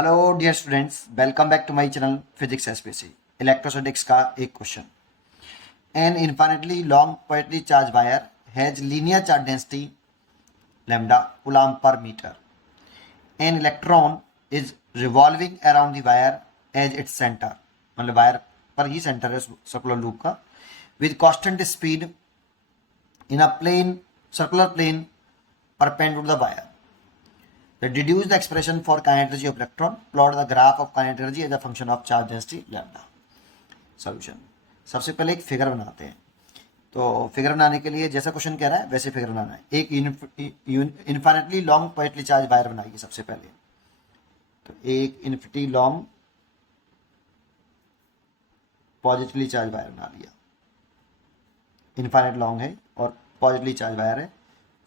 Hello dear students, welcome back to my channel physics SPC. Electrostatics का एक question. An infinitely long positively charge wire has linear charge density lambda coulomb पर metre. An electron is revolving around the wire as its centre, मतलब wire पर ही centre है circular loop का, with constant speed in a plane circular plane perpendicular the wire. Deduce the expression for kinetic energy of electron. Plot the graph of kinetic energy as a function of charge density lambda. Solution. सबसे पहले एक figure बनाते हैं। तो figure बनाने के लिए जैसा क्वेश्चन कह रहा है वैसे फिगर बनाना है। एक इन्फाइनेटली लॉन्ग पॉइंटली चार्ज वायर बनाइए सबसे पहले। तो एक infinity long positively charge wire बना लिया। इन्फाइनेट लॉन्ग है और पॉजिटिवली चार्ज वायर है।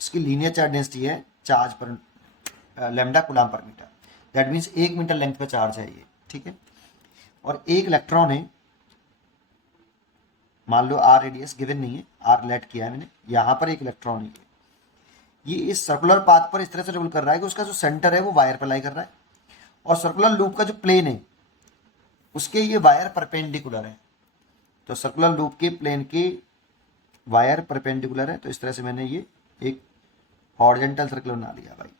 इसकी लीनियर चार्ज डेंसिटी है चार्ज पर लैम्डा कूलम्ब पर metre. That means 1 metre length का चार्ज है ये, ठीक है। और एक इलेक्ट्रॉन है, मान लो आर रेडियस गिवन नहीं है, आर लेट किया है मैंने, यहाँ पर एक इलेक्ट्रॉन है, ये इस सर्कुलर पाथ पर इस तरह से ट्रेवल कर रहा है कि उसका जो सेंटर है वो वायर पर लाई कर रहा है और सर्कुलर लूप का जो प्लेन है उसके ये वायर परपेंडिकुलर है। तो सर्कुलर लूप के प्लेन के वायर परपेंडिकुलर है। तो इस तरह से मैंने ये एक हॉरिजॉन्टल सर्कल बना लिया भाई,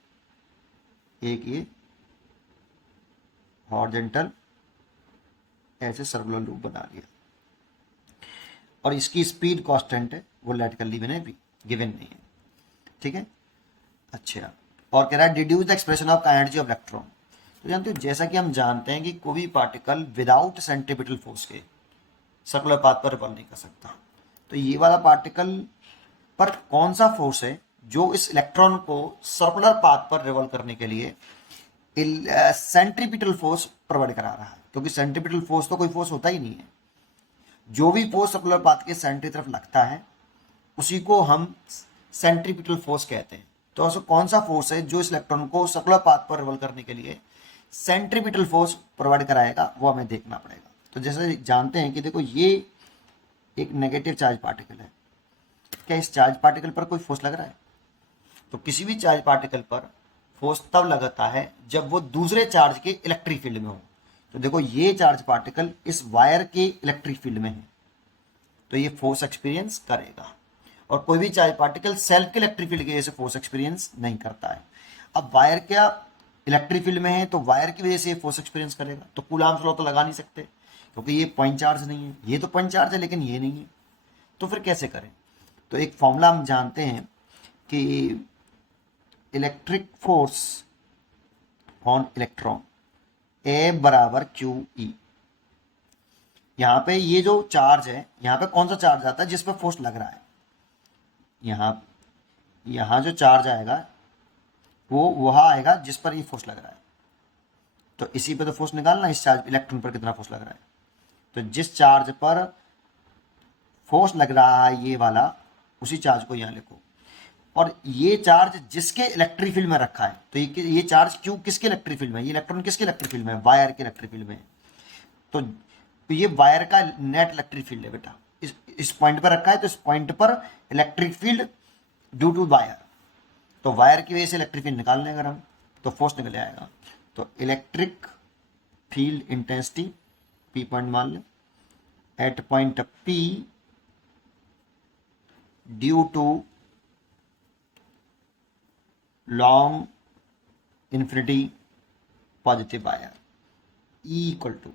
एक ये हॉरिजॉन्टल ऐसे सर्कुलर लूप बना लिया और इसकी स्पीड कांस्टेंट है, वो लेट कर ली मैंने, भी गिवन नहीं है, ठीक है। अच्छा, और कह रहा है deduce the expression of kinetic energy of electron. तो जानते हो, जैसा कि हम जानते हैं कि कोई भी पार्टिकल विदाउट सेंट्रीपिटल फोर्स के सर्कुलर पाथ पर रिपल नहीं कर सकता। तो ये वाला पार्टिकल पर कौन सा फोर्स है जो इस इलेक्ट्रॉन को सर्कुलर पाथ पर रिवॉल्व करने के लिए सेंट्रीपिटल फोर्स प्रोवाइड करा रहा है? क्योंकि सेंट्रीपिटल फोर्स तो कोई फोर्स होता ही नहीं है। जो भी फोर्स सर्कुलर पाथ के सेंटर की तरफ लगता है उसी को हम सेंट्रीपिटल फोर्स कहते हैं। तो ऐसा कौन सा फोर्स है जो इस इलेक्ट्रॉन को सर्कुलर पाथ पर रिवॉल्व करने के लिए सेंट्रीपिटल फोर्स प्रोवाइड कराएगा, वो हमें देखना पड़ेगा। तो जैसे जानते हैं कि देखो, ये एक नेगेटिव चार्ज पार्टिकल है। क्या इस चार्ज पार्टिकल पर कोई फोर्स लग रहा है? तो किसी भी चार्ज पार्टिकल पर फोर्स तब लगता है जब वो दूसरे चार्ज के इलेक्ट्रिक फील्ड में हो। तो देखो, ये चार्ज पार्टिकल इस वायर के इलेक्ट्रिक फील्ड में है, तो ये फोर्स एक्सपीरियंस करेगा। और कोई भी चार्ज पार्टिकल सेल्फ के इलेक्ट्रिक फील्ड की वजह से फोर्स एक्सपीरियंस नहीं करता है। अब वायर क्या इलेक्ट्रिक फील्ड में है, तो वायर की वजह से फोर्स एक्सपीरियंस करेगा। तो कूलम्ब लॉ तो लगा नहीं सकते क्योंकि ये पॉइंट चार्ज नहीं है, ये तो पॉइंट चार्ज है लेकिन ये नहीं है। तो फिर कैसे करें? तो एक फॉर्मूला हम जानते हैं कि इलेक्ट्रिक फोर्स ऑन इलेक्ट्रॉन ए बराबर क्यू ई। यहां पे ये जो चार्ज है, यहां पे कौन सा चार्ज आता है जिस पर फोर्स लग रहा है? यहां जो चार्ज आएगा वो वहां आएगा जिस पर ये फोर्स लग रहा है। तो इसी पे तो फोर्स निकालना, इस चार्ज इलेक्ट्रॉन पर कितना फोर्स लग रहा है। तो जिस चार्ज पर फोर्स लग रहा है ये वाला, उसी चार्ज को यहां लिखो। और ये चार्ज जिसके इलेक्ट्रिक फील्ड में रखा है, तो ये चार्ज क्यों किसके इलेक्ट्रिक फील्ड में, ये इलेक्ट्रॉन किसके इलेक्ट्रिक फील्ड में है? वायर के इलेक्ट्रिक फील्ड में है। तो ये वायर का नेट इलेक्ट्रिक फील्ड है बेटा। इस पॉइंट पर रखा है, तो इस पॉइंट पर electric field due to wire. तो वायर की वजह से इलेक्ट्रिक फील्ड निकालने अगर हम, तो फोर्स निकल आएगा। तो electric field intensity P point मान लें, at point P due to long infinity positive wire E equal to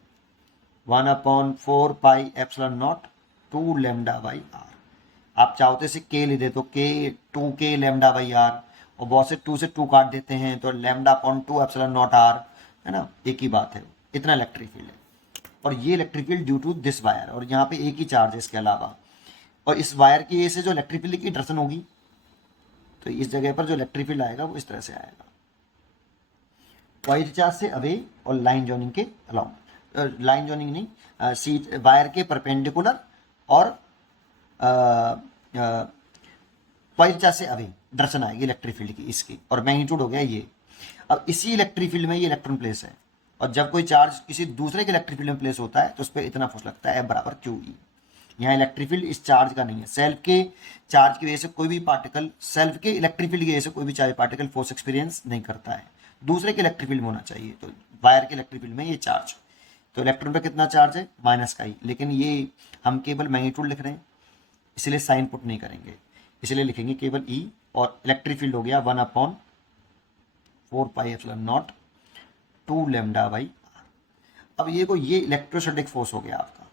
1/4 pi epsilon naught 2 lambda by R. आप चाहते इसे के ले दे तो के 2k लैम्डा बाई आर, और बहुत से 2 से 2 काट देते हैं तो lambda upon 2 epsilon naught R, है ना, एक ही बात है। इतना इलेक्ट्रिक फील्ड है और ये electric field due to this wire, और यहाँ पे एक ही चार्ज है इसके अलावा। और इस वायर की वजह से जो इलेक्ट्रिक फील्ड की डायरेक्शन होगी, तो इस जगह पर जो इलेक्ट्रिक फील्ड आएगा वो इस तरह से आएगा, पॉइंट चार्ज से अवे और लाइन जॉइनिंग के अलाउंग, लाइन जॉइनिंग नहीं, सीट वायर के परपेंडिकुलर और पॉइंट चार्ज से अवे डायरेक्शन आएगी इलेक्ट्रिक फील्ड की इसकी, और मैग्नीट्यूड हो गया ये। अब इसी इलेक्ट्रिक फील्ड में ये इलेक्ट्रॉन प्लेस है, और जब कोई चार्ज किसी दूसरे के इलेक्ट्रिक फील्ड में प्लेस होता है तो उस पर इतना फोर्स लगता है, F बराबर क्यू ई। यहाँ इलेक्ट्रिक फील्ड इस चार्ज का नहीं है, सेल्फ के चार्ज की वजह से कोई भी पार्टिकल, सेल्फ के इलेक्ट्रिक फील्ड की वजह से कोई भी चार्ज पार्टिकल फोर्स एक्सपीरियंस नहीं करता है। दूसरे के इलेक्ट्रिक फील्ड में होना चाहिए। तो वायर के इलेक्ट्रिक फील्ड में ये चार्ज, तो इलेक्ट्रॉन पे कितना चार्ज है, माइनस का ही, लेकिन ये हम केवल मैग्नीट्यूड लिख रहे हैं इसलिए साइन पुट नहीं करेंगे, इसलिए लिखेंगे केवल ई, और इलेक्ट्रिक फील्ड हो गया 1/4πε0 2 लैम्डा बाई आर। अब ये इलेक्ट्रोस्टैटिक फोर्स हो गया आपका।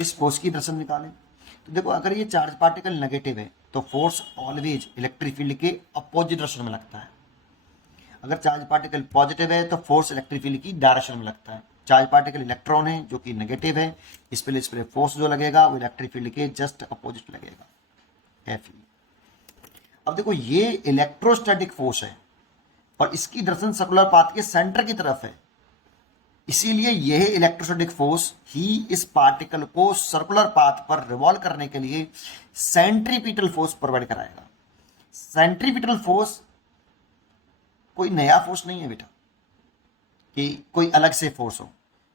इस फोर्स की दर्शन निकालें तो देखो, अगर ये चार्ज पार्टिकल नेगेटिव है तो फोर्स ऑलवेज इलेक्ट्रिक फील्ड के अपोजिट डायरेक्शन में लगता है। अगर चार्ज पार्टिकल पॉजिटिव है तो फोर्स इलेक्ट्रिक फील्ड की डायरेक्शन में लगता है। चार्ज पार्टिकल इलेक्ट्रॉन है जो कि नेगेटिव है, इस पे फोर्स जो लगेगा वो इलेक्ट्रिक फील्ड के जस्ट अपोजिट लगेगा, एफ। अब देखो ये इलेक्ट्रोस्टैटिक फोर्स है और इसकी डायरेक्शन सर्कुलर पाथ के सेंटर की तरफ है, इसीलिए यह इलेक्ट्रोस्टैटिक फोर्स ही इस पार्टिकल को सर्कुलर पाथ पर रिवॉल्व करने के लिए सेंट्रीपिटल फोर्स प्रोवाइड कराएगा। सेंट्रीपिटल फोर्स कोई नया फोर्स नहीं है बेटा कि कोई अलग से फोर्स हो,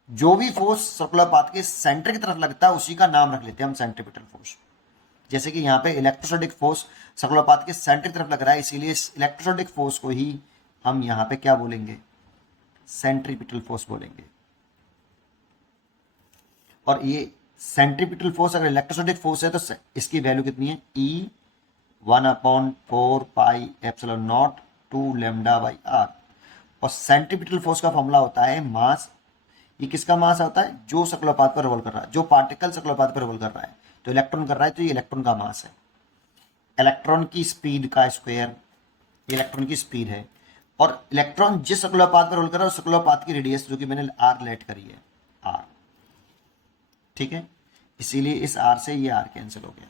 जो भी फोर्स सर्कुलर पाथ के सेंटर की तरफ लगता है उसी का नाम रख लेते हैं हम सेंट्रीपिटल फोर्स। जैसे कि यहाँ पे इलेक्ट्रोस्टैटिक फोर्स सर्कुलर पाथ के सेंटर की तरफ लग रहा है, इसीलिए इस इलेक्ट्रोस्टैटिक फोर्स को ही हम यहाँ पे क्या बोलेंगे, सेंट्रीपिटल फोर्स बोलेंगे। और ये सेंट्रीपिटल फोर्स अगर इलेक्ट्रोस्टैटिक फोर्स है तो इसकी वैल्यू कितनी है, ई 1/4πε0 2 लैम्डा बाई आर। और सेंट्रीपिटल फोर्स का फॉर्मूला होता है मास। ये किसका मास होता है, जो सर्कुलर पाथ पर रिवॉल्व कर रहा है, जो पार्टिकल सर्कुलर पाथ पर रिवॉल्व कर रहा है, तो इलेक्ट्रॉन कर रहा है तो ये इलेक्ट्रॉन का मास है। इलेक्ट्रॉन की स्पीड का स्क्वायर, इलेक्ट्रॉन की स्पीड है, और इलेक्ट्रॉन जिस सर्कुलर पाथ पर रिवॉल्व कर रहा है उस सर्कुलर पाथ की रेडियस जो कि मैंने आर लेट करी है, आर, ठीक है। इसीलिए इस आर से ये आर कैंसिल हो गया।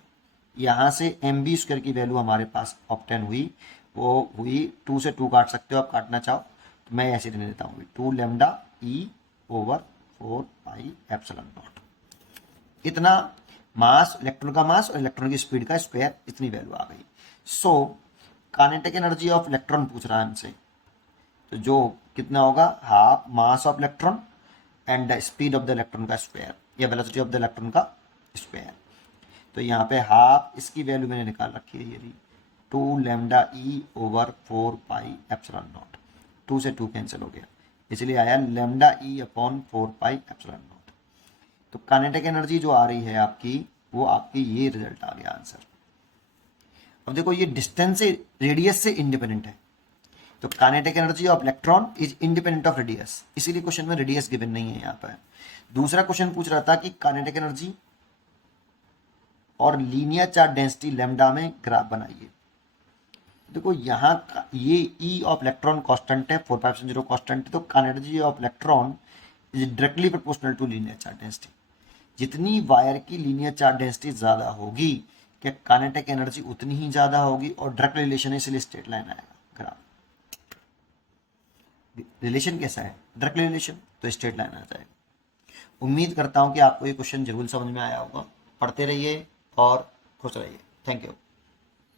यहाँ से एम बी स्क्वायर की वैल्यू हमारे पास ऑब्टेन हुई, वो हुई 2 से 2 काट सकते हो आप काटना चाहो तो मैं ऐसे देने देता हूँ 2 लैम्डा ई ओवर 4πε0। इतना मास, इलेक्ट्रॉन का मास और इलेक्ट्रॉन की स्पीड का स्क्वायर, इतनी वैल्यू आ गई। So kinetic energy of electron पूछ रहा है हमसे, तो जो कितना होगा, half mass of electron and the speed of the electron का स्क्वायर या वेलोसिटी ऑफ द इलेक्ट्रॉन का स्क्वायर। तो यहाँ पे हाफ, इसकी वैल्यू मैंने निकाल रखी है, ये 2 लैम्डा ई ओवर 4πε0, 2 से 2 कैंसिल हो गया, इसलिए आया लैम्डा ई अपॉन 4πε0। तो काइनेटिक एनर्जी जो आ रही है आपकी, वो आपकी ये रिजल्ट आ गया आंसर। अब देखो ये डिस्टेंस से, रेडियस से इंडिपेंडेंट है, तो kinetic energy of electron is independent of radius, इसीलिए क्वेश्चन में रेडियस गिवन नहीं है यहाँ पर। दूसरा क्वेश्चन पूछ रहा था कि काइनेटिक एनर्जी और लीनियर चार्ज डेंसिटी लैम्डा में ग्राफ बनाइए। देखो यहाँ ये ई ऑफ इलेक्ट्रॉन कांस्टेंट है, 4πε0 कांस्टेंट है, तो energy of electron is directly proportional to linear charge density. जितनी वायर की लीनियर चार्ज डेंसिटी ज़्यादा होगी, क्या काइनेटिक एनर्जी उतनी ही ज़्यादा होगी, और डायरेक्ट रिलेशन है इसलिए स्ट्रेट लाइन आएगा ग्राफ। रिलेशन कैसा है, डायरेक्ट रिलेशन, तो स्ट्रेट लाइन आ जाएगा। उम्मीद करता हूँ कि आपको ये क्वेश्चन जरूर समझ में आया होगा। पढ़ते रहिए और खुश रहिए। Thank you.